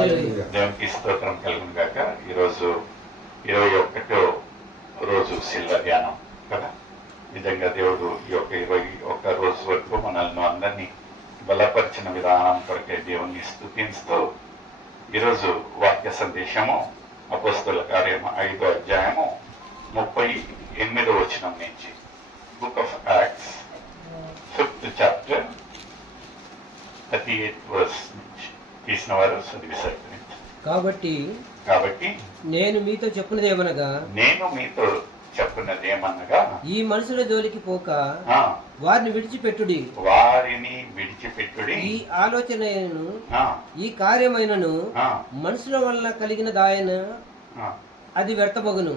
దేవునికి స్తోత్రం కలుగును గాక. ఈరోజు 21వ రోజు శిల్వ ధ్యానం కదా. నిజంగా దేవుడు ఈ యొక్క 21 రోజు వరకు మనల్ని అందరినీ బలపరిచిన విధానం కొరకే దేవుణ్ణి స్తుతిస్తూ ఈరోజు వాక్య సందేశము అపోస్తలుల కార్యము 5వ అధ్యాయము 38వ వచనం నుంచి, book of acts 5th chapter 38th verse నుంచి తీసిన వారు చదివిసారు. కాబట్టి నేను మీతో చెప్పినదేమనగా ఈ మనుషుల జోలికి పోక వారిని విడిచిపెట్టుడి, ఈ ఆలోచనను ఈ కార్యమైనను మనుషుల వల్ల కలిగినదాయన అది వ్యర్థమగును,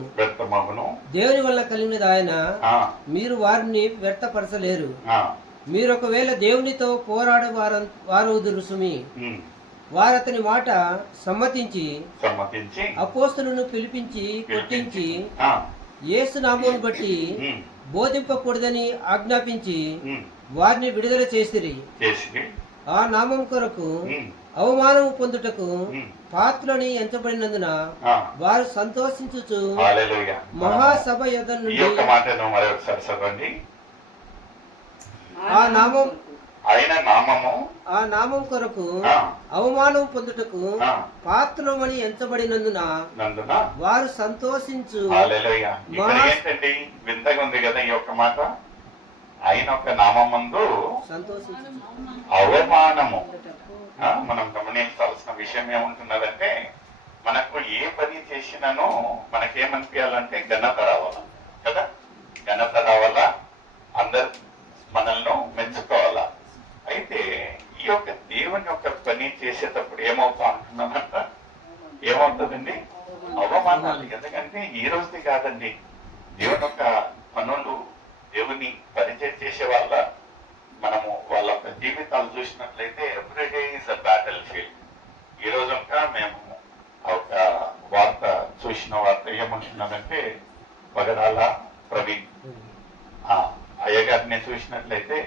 దేవుని వల్ల కలిగినదాయన మీరు వారిని వ్యర్థపరచలేరు. మీరు ఒకవేళ దేవునితో పోరాడే వారవుదురు సుమి. వారతని మాట సమ్మతించి అపోస్తలులను పిలిపించి కొట్టించి యేసు నామమును బట్టి బోధింపకూడదని ఆజ్ఞాపించి వారిని విడుదల చేసిరి. ఆ నామం కొరకు అవమానము పొందుటకు పాత్రని ఎంచబడినందున వారు సంతోషించుచు మహాసభ యొద్ద నుండి ఆ నామం కొరకు అవమానం పొందుటకు పాత్రమని ఎంచబడినందున వారు సంతోషించు. వింతగా ఉంది కదా ఈ యొక్క మాట. ఆయన ఒక నామమందు అవమానము. మనం గమనించాల్సిన విషయం ఏముంటున్నదంటే, మనకు ఏ పని చేసినానో మనకేమనిపించాలంటే ఘనత రావాల కదా. ఘనత రావాలా, అందరు మనల్ని మెచ్చుకోవాలా. అయితే ఈ యొక్క దేవుని యొక్క పని చేసేటప్పుడు ఏమవుతా అంటున్నామంట, ఏమవుతుందండి? అవమానాలు. ఎందుకంటే ఈ రోజుది కాదండి, దేవుని యొక్క పనులు, దేవుని పరిచయం చేసే మనము వాళ్ళ యొక్క జీవితాలు చూసినట్లయితే everyday is a battle field. ఈ రోజు ఇంకా మేము ఒక వార్త చూసిన వార్త ఏమంటున్నదంటే, పగడాల ప్రవీణ్ అయ్యగారిని చూసినట్లయితే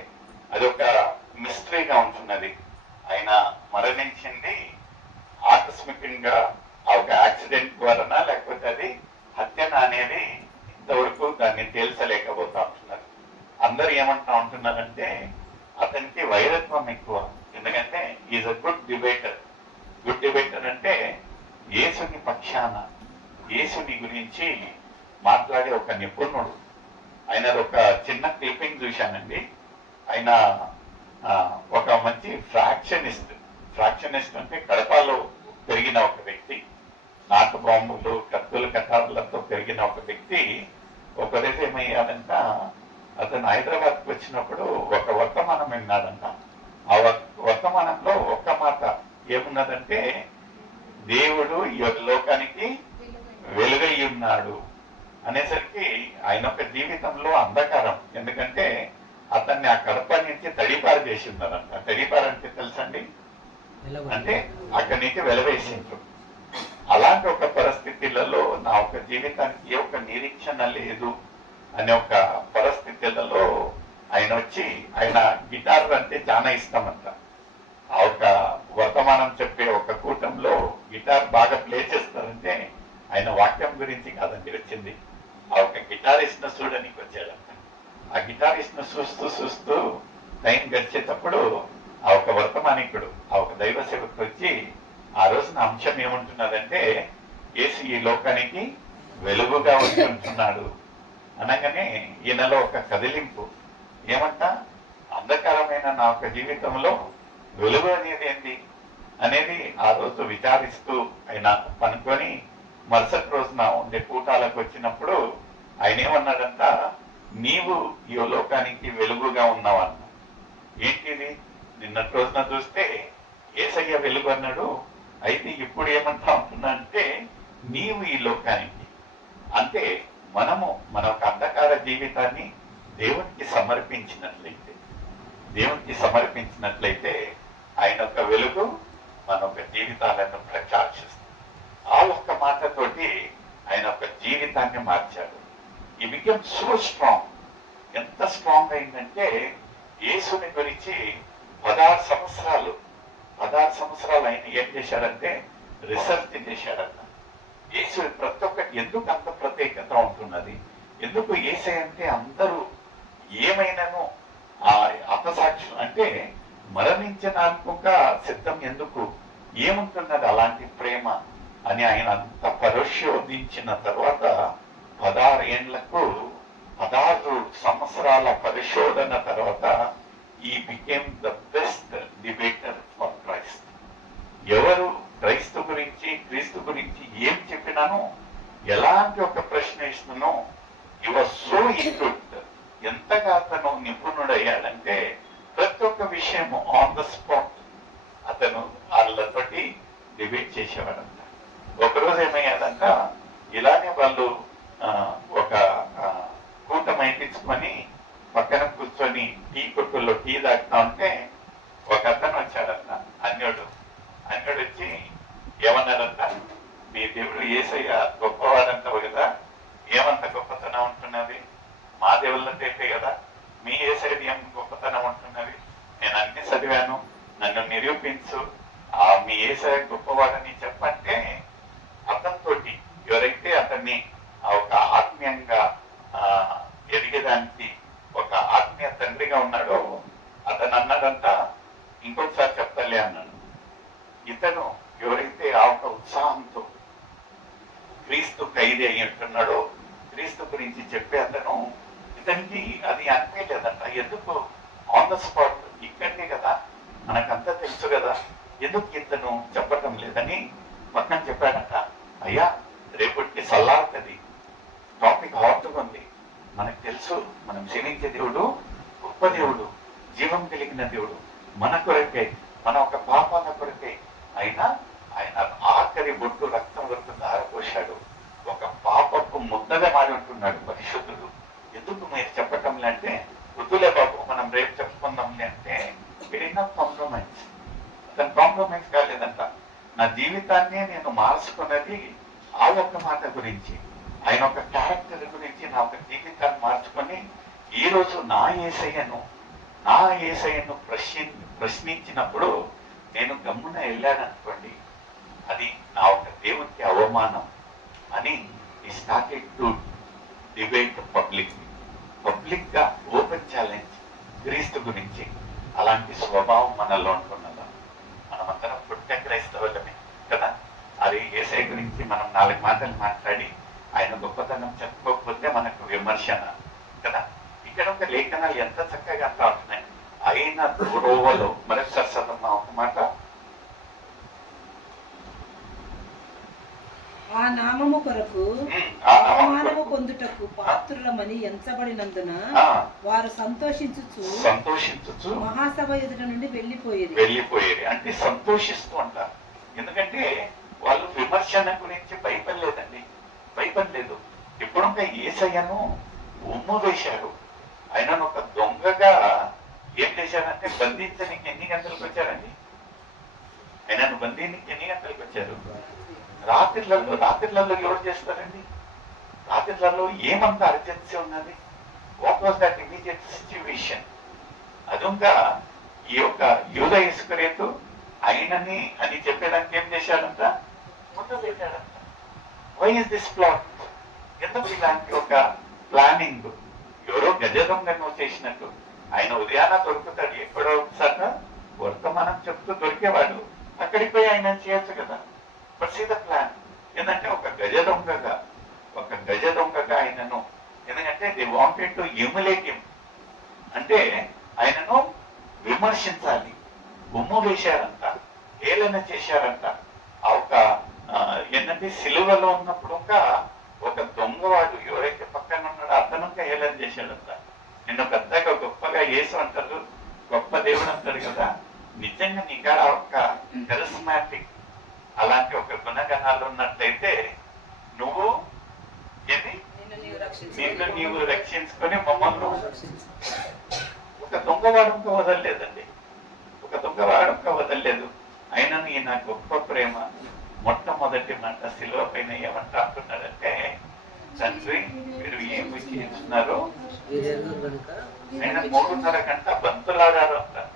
అది ఒక మిస్టరీగా ఉంటున్నది. ఆయన మరణించింది ఆకస్మికంగా ఒక యాక్సిడెంట్ ద్వారానా లేకపోతే అది హత్యనా అనేది ఇంతవరకు దాన్ని తేల్చలేకపోతా ఉంటున్నారు. అందరు ఏమంటా ఉంటున్నారంటే అతనికి వైరత్వం ఎక్కువ. ఎందుకంటే is a good debater. Good debater అంటే యేసుని పక్షాన, యేసుని గురించి మాట్లాడే ఒక నిపుణుడు. ఆయన ఒక చిన్న క్లిప్పింగ్ చూశానండి. ఆయన ఒక మంచి ఫ్రాక్షనిస్ట్ అంటే కడపలో పెరిగిన ఒక వ్యక్తి, నాటు బాంబులు, కత్తులు, కటార్లతో పెరిగిన ఒక వ్యక్తి. ఒకరోజు ఏమయ్యాడంట, అతను హైదరాబాద్కి వచ్చినప్పుడు ఒక వర్తమానం విన్నాడంట. ఆ వర్తమానంలో ఒక్క మాట ఏమున్నదంటే, దేవుడు ఈ లోకానికి వెలుగై ఉన్నాడు అనేసరికి ఆయన ఒక జీవితంలో అంధకారం. ఎందుకంటే అతన్ని ఆ కడప నుంచి తడిపారు చేసి ఉన్నారంట. తడిపారు అంటే తెలుసండి, అంటే అక్కడి నుంచి వెలవేసిండ్రు. అలాంటి ఒక పరిస్థితులలో నా ఒక జీవితానికి ఏ ఒక నిరీక్షణ లేదు అనే ఒక పరిస్థితులలో ఆయన వచ్చి, ఆయన గిటార్ అంటే చాలా ఇష్టం అంట. ఆ ఒక వర్తమానం చెప్పే ఒక కూటంలో గిటార్ బాగా ప్లే చేస్తారంటే ఆయన వాక్యం గురించి కాదండి వచ్చింది, ఆ ఒక గిటారిస్ట్ ను చూడడానికి వచ్చాడంట. ఆ గిటారిస్ట్ ను చూస్తూ టైం గడిచేటప్పుడు ఆ ఒక వర్తమానికుడు, ఆ ఒక దైవ సేవకు వచ్చి, ఆ రోజున అంశం ఏముంటున్నదంటే, యేసు ఈ లోకానికి వెలుగుగా ఉంటున్నాడు అనగానే ఈయనలో ఒక కదిలింపు. ఏమంట, అంధకారమైన నా యొక్క జీవితంలో వెలుగు అనేది ఏంటి అనేది ఆ రోజు విచారిస్తూ ఆయన పనుకొని మరుసటి రోజున ఉండే కూటాలకు వచ్చినప్పుడు ఆయన ఏమన్నాడంట, నీవు ఈ లోకానికి వెలుగుగా ఉన్నావన్న. ఏంటిది? నిన్నటి రోజున చూస్తే యేసయ్య వెలుగు అన్నాడు, అయితే ఇప్పుడు ఏమంటా ఉంటున్నా అంటే నీవు ఈ లోకానికి. అంటే మనము మన ఒక అంధకార జీవితాన్ని దేవునికి సమర్పించినట్లయితే ఆయన ఒక వెలుగు మన ఒక జీవితాలను ప్రకాశిస్తుంది. ఆ ఒక్క మాటతోటి ఆయన ఒక జీవితాన్ని మార్చాడు. ఈ బికమ్ సో స్ట్రాంగ్. ఎంత స్ట్రాంగ్ అయిందంటే, యేసుని గురించి 16 సంవత్సరాలు ఆయన ఏం చేశాడంటే రీసెర్చ్ చేశాడట. యేసు ప్రతి ఒక్కటి ఎందుకు అంత ప్రత్యేకత ఉంటున్నది, ఎందుకు యేసయ్య అంటే అందరూ ఏమైనాను ఆ హతసాక్షులు అంటే మరణించడానికి సిద్ధం ఎందుకు, ఏముంటున్నది అలాంటి ప్రేమ అని ఆయన అంత పరిశోధించిన తర్వాత 16 సంవత్సరాల పరిశోధన తర్వాత he became the best debater for Christ. ఎవరు క్రైస్తు గురించి క్రీస్తు గురించి ఏం చెప్పినానో, ఎలాంటి ఒక ప్రశ్న ఇస్తున్నానో, యు వాజ్ సో ఈక్విప్డ్. ఎంతగా అతను నిపుణుడయ్యాడంటే ప్రతి ఒక్క విషయం ఆన్ ద స్పాట్ అతను వాళ్ళతోటి డిబేట్ చేసేవాడంట. ఒకరోజు ఏమయ్యాదంట, ఇలానే వాళ్ళు ఒక కూటమైపించుకొని పక్కన కూర్చొని టీ కొట్టుల్లో టీ తాగుతా ఉంటే ఒక అతను వచ్చాడంట, అన్యుడు వచ్చి ఏమన్నారంట, మీ దేవుడు యేసయ్య గొప్పవాడంటావు కదా, ఏమంత గొప్పతనం ఉంటున్నది, మా దేవుళ్ళంటే కదా, మీ యేసయ్యది ఏం గొప్పతనం ఉంటున్నది, నేను అన్ని చదివాను, నన్ను నిరూపించు, మీ యేసయ్య గొప్పవాడని చెప్పంటే అతనితోటి ఎవరైతే అతన్ని ఒక ఆత్మీయంగా ఎదిగేదానికి ఒక ఆత్మీయ తండ్రిగా ఉన్నాడో అతను అన్నాడంట, ఇంకొకసారి చెప్తాలే అన్నాడు. ఇతను ఎవరైతే ఆ ఒక ఉత్సాహంతో క్రీస్తు ఖైదీ అయి ఉంటున్నాడో, క్రీస్తు గురించి చెప్పే అతను ఇతనికి అది అనిపించలేదంట. ఎందుకు ఆన్ ద స్పాట్ ఇక్కడనే కదా, మనకంతా తెలుసు కదా, ఎందుకు ఇతను చెప్పటం లేదని పక్కన చెప్పాడంట. అయ్యా, రేపటికి సల్లారుతుంది, టాపిక్ హాట్గా ఉంది, మనకు తెలుసు మనం క్షమించే దేవుడు గొప్ప దేవుడు, జీవం కలిగిన దేవుడు, మన కొరకే, మన ఒక పాపాల కొరకే అయినా ఆయన ఆఖరి బొట్టు రక్తం వరకు దారపోశాడు, ఒక పాపకు ముద్దగా మారి ఉంటున్నాడు పరిశుద్ధుడు. ఎందుకు మీరు చెప్పటంలే అంటే, వద్దులే బాబు మనం రేపు చెప్పుకుందాంలే అంటే కాంప్రమైజ్. అతను కాంప్రమైజ్ కాలేదంట. నా జీవితాన్ని నేను మార్చుకున్నది ఆ ఒక్క మాట గురించి, ఆయన ఒక క్యారెక్టర్ గురించి నా ఒక జీవితాన్ని మార్చుకొని ఈ రోజు నా యేసయ్యను ప్రశ్నించినప్పుడు నేను గమ్మున వెళ్ళాననుకోండి, అది నా ఒక దేవునికి అవమానం అని ఈ స్టార్టెడ్ టు డిబేట్ పబ్లిక్ గా ఓపెన్ ఛాలెంజ్ క్రీస్తు గురించి. అలాంటి స్వభావం మనలో ఉంటున్నదా? మనమందరం పుట్ట క్రైస్తవులమే కదా. అది యేసయ్య గురించి మనం 4 మాటలు మాట్లాడి ఆయన గొప్పతనం చెప్పుకోకపోతే మనకు విమర్శన కదా. ఇక్కడ ఒక లేఖనాలు ఎంత చక్కగా అంతా ఉంటున్నాయి. అయిన రోవలో మరొకసారి చదవమ్మా ఒక మాట. ఆ నామము కొరకు అవమానము పొందుటకు పాత్రులమని ఎంచబడినందున వారు సంతోషించుచు మహాసభ ఎదుట నుండి వెళ్ళిపోయేది. అంటే సంతోషిస్తూ ఉంటారు. ఎందుకంటే వాళ్ళు విమర్శన గురించి భయపడలేదు. ఎప్పుడంటే యేసయ్యను ఉమ్ము వేశాడు. ఆయనను ఒక దొంగగా ఏం చేశారంటే బంధించడానికి ఎన్ని గంటలకు వచ్చారండి? ఆయనను బంధించడానికి ఎన్ని గంటలకు వచ్చారు? రాత్రిలలో ఎవరు చేస్తారండి? రాత్రిలలో ఏమంత అర్జెన్సీ ఉన్నది? What was that immediate situation? అదుగా ఈ యొక్క యూద ఇస్కరియోతు ఆయనని అని చెప్పేదానికి ఏం చేశాడంట? ముందు పెట్టాడంట. Why is this plot? ఎందుకు ఇలాంటి ఒక ప్లానింగ్? ఎవరో గజ దొంగను చేసినట్టు. ఆయన ఉదయాన దొరుకుతాడు, ఎక్కడో ఒకసారి వర్తమానం చెప్తూ దొరికేవాడు, అక్కడికి పోయి ఆయన చేయొచ్చు కదా. బట్ సీ ద ప్లాన్ ఏంటంటే ఒక గజ దొంగగా ఆయనను, ఎందుకంటే they wanted to humiliate him, అంటే ఆయనను విమర్శించాలి. బొమ్మ వేశారంట, హేళన చేశారంట. ఆ ఒక ఏంటంటే సిలువలో ఉన్నప్పుడు ఒక దొంగవాడు ఎవరైతే పక్కన ఉన్నాడో అతను హేళన చేశాడంట. నిన్ను పెద్దగా గొప్పగా యేసు అంటారు, గొప్ప దేవుడు అంటారు కదా. నిజంగా నీకాడ ఒక కరిస్మాటిక్ అలాంటి ఒక గుణగణాలు ఉన్నట్లయితే నువ్వు నిన్ను నీవు రక్షించుకొని మమ్మల్ని ఒక దొంగవాడంక వదలలేదండి. అయినను ఈ నా గొప్ప ప్రేమ మొట్టమొదటి మాట శిలువ పైన ఏమంటా అంటున్నాడంటే, తండ్రి మీరు ఏం విషయిస్తున్నారు? ఆయన 3:30 గంట బంతులాడారు అంటారు.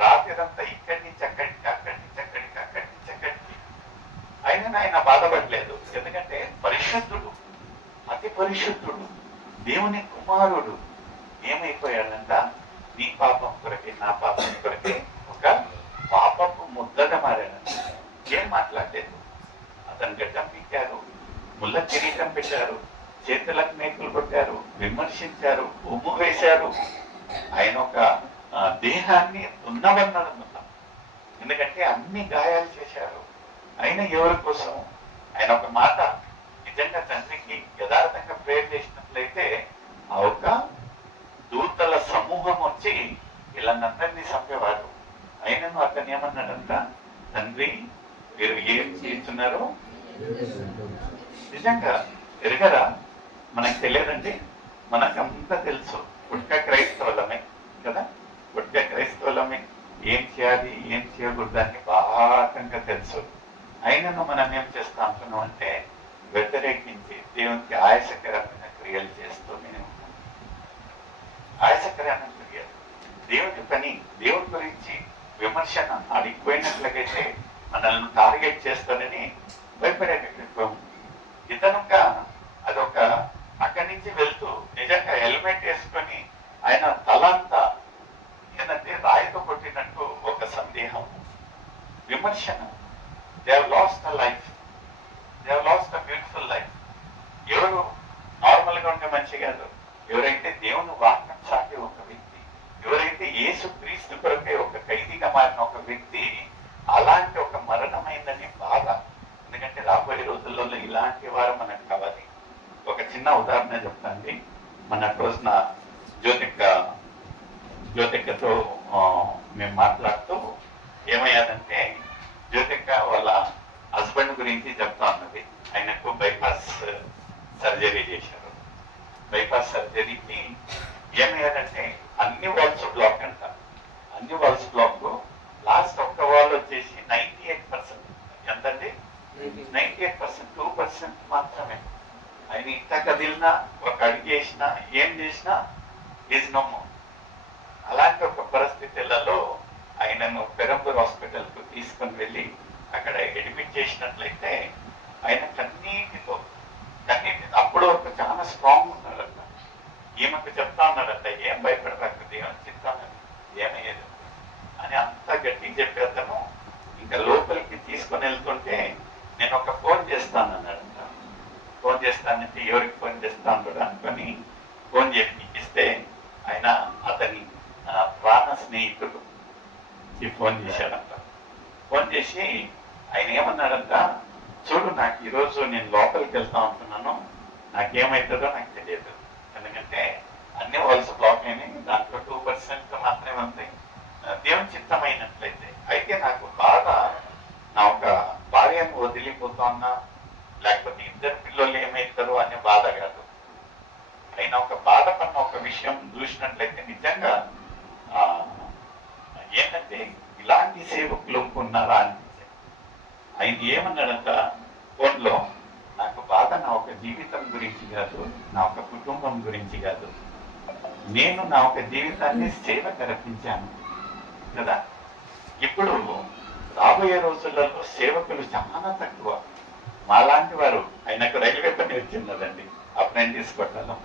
రాత్రి అంతా ఇక్కడి నుంచి అక్కడికి పరిశుద్ధుడు, అతి పరిశుద్ధుడు, దేవుని కుమారుడు ఏమైపోయాడంట? నీ పాపం కొరకే, నా పాపం కొరకే ఒక పాపపు ముద్దగా మారాడంట. ఏం మాట్లాడలేదు. అతను గడ్డం పీకారు, ముళ్ళ కిరీటం పెట్టారు, చేతులకు మేకులు కొట్టారు, విమర్శించారు, ఉమ్ము వేశారు. ఆయన ఒక దేహాన్ని ఉన్నవన్నాడు. ఎందుకంటే అన్ని గాయాలు చేశారు. ఆయన ఎవరి కోసం? ఆయన ఒక మాట నిజంగా తండ్రికి యథార్థంగా ప్రేయర్ చేసినట్లయితే ఆ ఒక దూతల సమూహం వచ్చి వీళ్ళందరినీ చంపేవారు. అయినను అతను ఏమన్నాడంట? తండ్రి, మీరు ఏం చేస్తున్నారు? నిజంగా ఎరగరా? మనకు తెలియదండి, మనకంతా తెలుసు. పుట్క క్రైస్తవులమే కదా, పుట్క క్రైస్తవులమే. ఏం చేయాలి, ఏం చేయకూడదు అని బాగా తెలుసు. అయినను మనం ఏం చేస్తా అంటున్నాం అంటే వ్యతిరేకించి దేవునికి ఆయాసకరమైన క్రియలు చేస్తూ నేను ఆయాసకరమైన క్రియలు, దేవుని పని, దేవుని గురించి విమర్శన అడిగిపోయినట్లయితే మనల్ని టార్గెట్ చేస్తానని భయపడేటట్టు ఇతనుక అదొక అక్కడి నుంచి వెళ్తూ నిజంగా హెల్మెట్ వేసుకొని ఆయన తలంతా ఏంటంటే రాయితో కొట్టినట్టు ఒక సందేహం, విమర్శన. They have lost a life, they have lost a beautiful life. ఎవరు నార్మల్ గా ఉంటే మంచి కాదు. ఎవరైతే దేవుని వాక్యం సాగే ఒక వ్యక్తి, ఎవరైతే యేసు క్రీస్తు కొరకే ఒక ఖైదీగా మారిన ఒక వ్యక్తి, అలాంటి ఒక మరణమైందని బాధ. ఎందుకంటే రాబోయే రోజుల్లో ఇలాంటి వారు మనకు కావాలి. ఒక చిన్న ఉదాహరణ చెప్తాండి. మన రోజున జ్యోతికతో మేము మాట్లాడుతూ ఏమయ్యాదంటే, జ్యోతిక వాళ్ళ హస్బెండ్ గురించి చెప్తా ఉన్నది. ఆయనకు బైపాస్ సర్జరీ చేశారు. బైపాస్ సర్జరీకి ఏమయ్యారంటే అన్ని వాల్స్ బ్లాక్ అంట. అన్ని వాల్స్ బ్లాక్. లాస్ట్ ఒక్క వాల్ వచ్చేసి 98%. ఎంతండి? 98%. 2% మాత్రమే. ఆయన ఇంత కదిలినా, ఒక అడుగు చేసినా, ఏం చేసినా ఈజ్ నో మోర్. అలాంటి ఒక పరిస్థితులలో ఆయనను పెరంబూర్ హాస్పిటల్ కు తీసుకొని వెళ్ళి అక్కడ అడ్మిట్ చేసినట్లయితే ఆయన కన్నీటితో అప్పటి వరకు చాలా స్ట్రాంగ్ ఉన్నాడట. ఈమెకు చెప్తా ఉన్నాడట, ఏం భయపడతాకు, దేవుని చిత్తానని, ఏమయ్యేది అని అంతా గట్టిగా చెప్పేద్దాము. ఇంకా లోపలికి తీసుకొని వెళ్తుంటే నేను ఒక ఫోన్ చేస్తానన్నాడంట. ఫోన్ చేస్తానంటే ఎవరికి ఫోన్ చేస్తాను అనుకొని ఫోన్ చేపిస్తే ఆయన అతని ప్రాణ స్నేహితుడు ఫోన్ చేశాడంట. ఫోన్ చేసి ఆయన ఏమన్నాడంట, చూడు, నాకు ఈరోజు నేను లోపలికి వెళ్తా ఉంటున్నాను, నాకేమవుతుందో నాకు తెలియదు. ఎందుకంటే అన్ని వాల్స్ బ్లాక్ అయినాయి, దాంట్లో 2% మాత్రమే ఉంది. దేవుని చిత్తమైనట్లయితే అయితే నాకు బాగా నా ఒక భార్యను వదిలిపోతున్నా, లేకపోతే ఇద్దరు పిల్లలు ఏమవుతారు అనే బాధ కాదు. అయినా ఒక బాధపడిన ఒక విషయం చూసినట్లయితే నిజంగా ఏంటంటే ఇలాంటి సేవకులు ఉన్నారా అనిపించింది. ఆయన ఏమన్నాడంట ఫోన్లో, నాకు బాధ నా ఒక జీవితం గురించి కాదు, నా ఒక కుటుంబం గురించి కాదు, నేను నా ఒక జీవితాన్ని సేవకు అర్పించాను కదా. ఇప్పుడు రాబోయే రోజులలో సేవకులు చాలా తక్కువ. మాలాంటి వారు, ఆయనకు రైల్వే పని వచ్చిందండి, అప్రెంటిస్ కొట్టడం.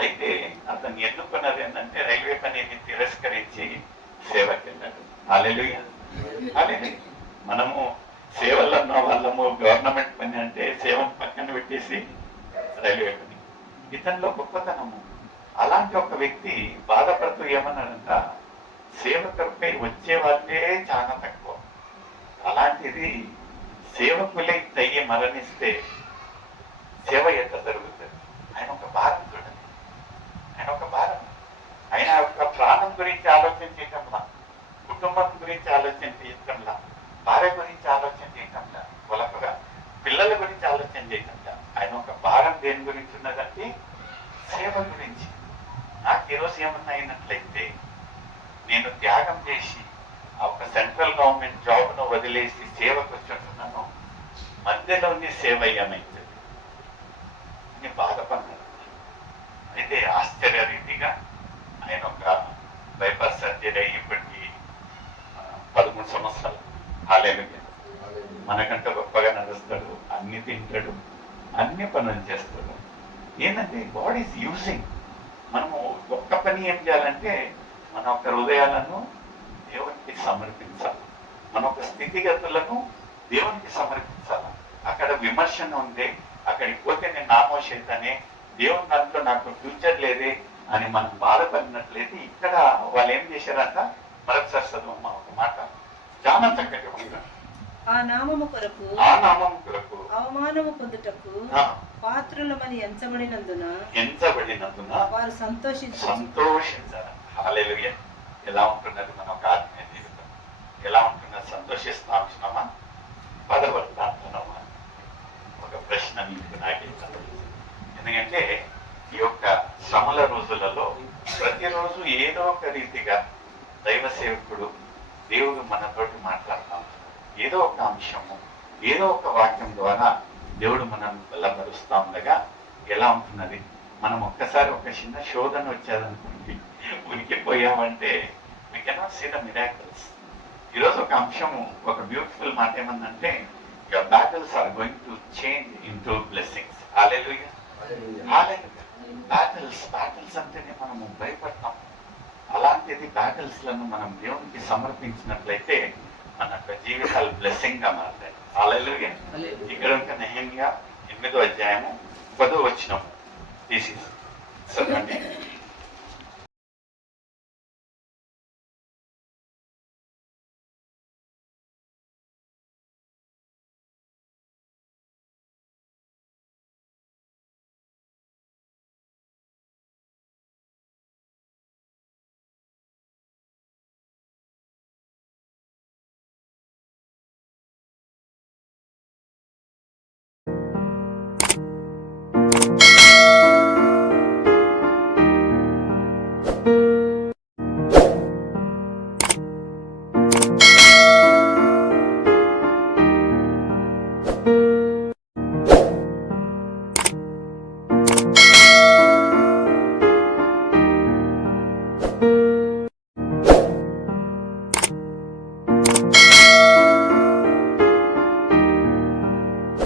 అయితే అతను ఎన్నుకున్నది ఏంటంటే రైల్వే పనిని తిరస్కరించి సేవకి వెళ్ళాడు. హల్లెలూయా, హల్లెలూయా. మనము సేవల్లో ఉన్న వాళ్ళము గవర్నమెంట్ పని అంటే సేవను పక్కన పెట్టేసి రైల్వే పని. ఇతనిలో గొప్పతనము. అలాంటి ఒక వ్యక్తి బాధపడుతూ ఏమన్నాడంట, సేవకులపై వచ్చే వాళ్ళే చాలా తక్కువ, అలాంటిది సేవకులై తయ్యి మరణిస్తే సేవ ఎట్లా జరుగుతుంది? ఆయన ఒక భారం చూడండి, ఆయన ఒక భారం. ఆయన యొక్క ప్రాణం గురించి ఆలోచన చేయటంలా, కుటుంబం గురించి ఆలోచన చేయటంలా, భార్య గురించి ఆలోచన చేయటంలా, వాళ్ళ పిల్లల గురించి ఆలోచన చేయటంలా. ఆయన ఒక భారం దేని గురించి ఉన్నదంటే సేవ గురించి. నాకు ఈరోజు ఏమన్నా అయినట్లయితే నేను త్యాగం చేసి ఆ ఒక సెంట్రల్ గవర్నమెంట్ జాబ్ను వదిలేసి సేవకు వచ్చుంటున్నాను, మధ్యలోని సేవ ఏమైతుంది అని బాధపడ్డాను. అయితే ఆశ్చర్య రీతిగా ఆయన ఒక బైపాస్ సర్జరీ అయ్యి ఇప్పటికి 13 సంవత్సరాలు. హల్లెలూయా. మనకంటే గొప్పగా నడుస్తాడు, అన్ని తింటాడు, అన్ని పనులు చేస్తాడు. ఏంటంటే గాడ్ ఈజ్ యూజింగ్. మనము ఒక్క పని ఏం చేయాలంటే మన యొక్క హృదయాలను దేవునికి సమర్పించాలి, మన యొక్క స్థితిగతులను దేవునికి సమర్పించాలి. అక్కడ విమర్శన ఉందే, అక్కడికి పోతే నేను నామోషేతనే, దేవుని దాంట్లో నాకు ఫ్యూచర్ లేదే అని మనం బాధపడినట్లయితే ఇక్కడ వాళ్ళు ఏం చేశారంట, మరొకసారి చదువమ్మా ఒక మాట, చాలా చక్కటి ఉంటారు. ఆ నామము కొరకు అవమానము పొందుటకు పాత్రులమని ఎంచబడినందున వారు సంతోషించారు. హల్లెలూయా. ఎలా ఉంటున్నది మన ఒక ఆత్మీయ జీవితం? ఎలా ఉంటున్నది? సంతోషిస్తున్నామా, బాధపడుతున్నామా? ఒక ప్రశ్న మీకు నాకే. ఎందుకంటే ఈ యొక్క శ్రమల రోజులలో ప్రతిరోజు ఏదో ఒక రీతిగా దైవ సేవకుడు దేవుడు మనతోటి మాట్లాడుతాం. ఏదో ఒక అంశము, ఏదో ఒక వాక్యం ద్వారా దేవుడు మనం బలపరుస్తా ఉండగా ఎలా ఉంటున్నది? మనం ఒక్కసారి ఒక చిన్న శోధన వచ్చేదనుకోండి, ఉనికిపోయామంటే we cannot see the miracles. ఈరోజు ఒక అంశము, ఒక బ్యూటిఫుల్ మాట ఏమందంటే, your battles are going to change into blessings. Hallelujah. Hallelujah. Battles అంటేనే మనము భయపడతాం. అలాంటిది బ్యాటిల్స్ లను మనం దేవునికి సమర్పించినట్లయితే మన యొక్క జీవితాలు బ్లెస్సింగ్ గా మారుతాయి. హల్లెలూయా. ఇక్కడ ఒక నెహెమ్యా 8వ అధ్యాయము 10వ వచనం తీసి చదవండి.